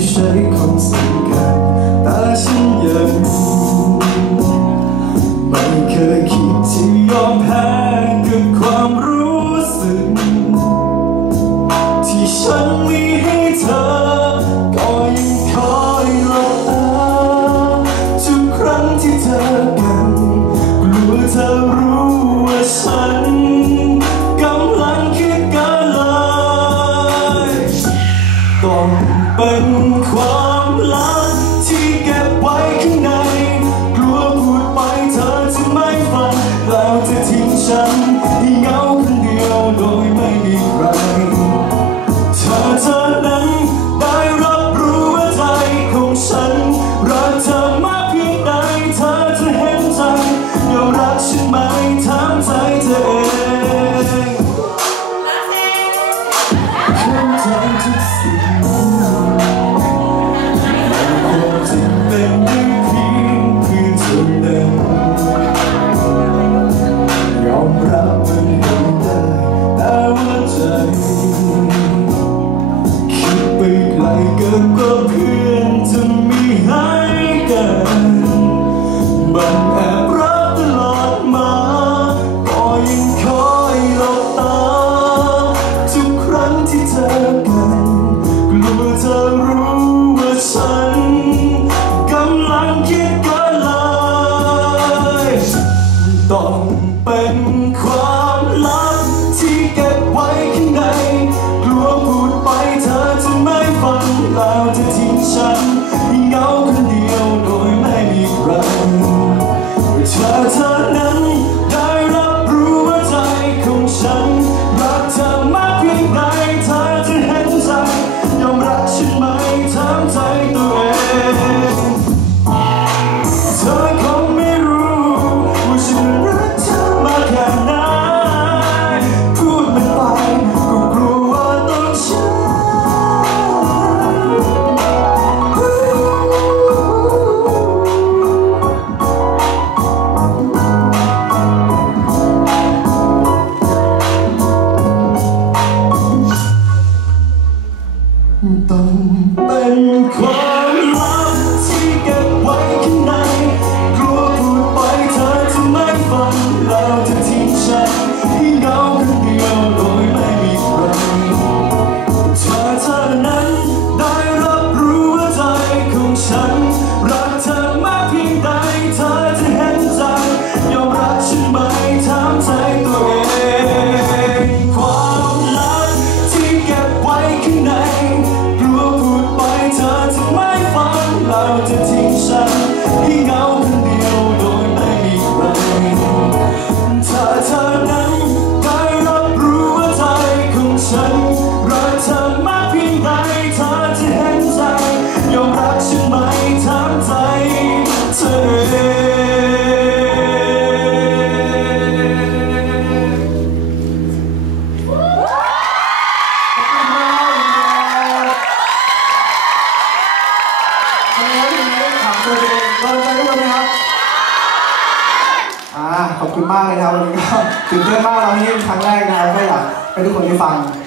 shake on some passion young. Make a key to your past. 奔狂。懂。埋藏在 ฉันรักเธอมากเพียงใดเธอจะเห็นใจ ยอมรักฉันไหมถามใจเธอเขอบคุณมากเลยครับวันนี้ก็ตื่นเต้นมากเราที่ครั้งแรกนะคก็อยาก 他ปดู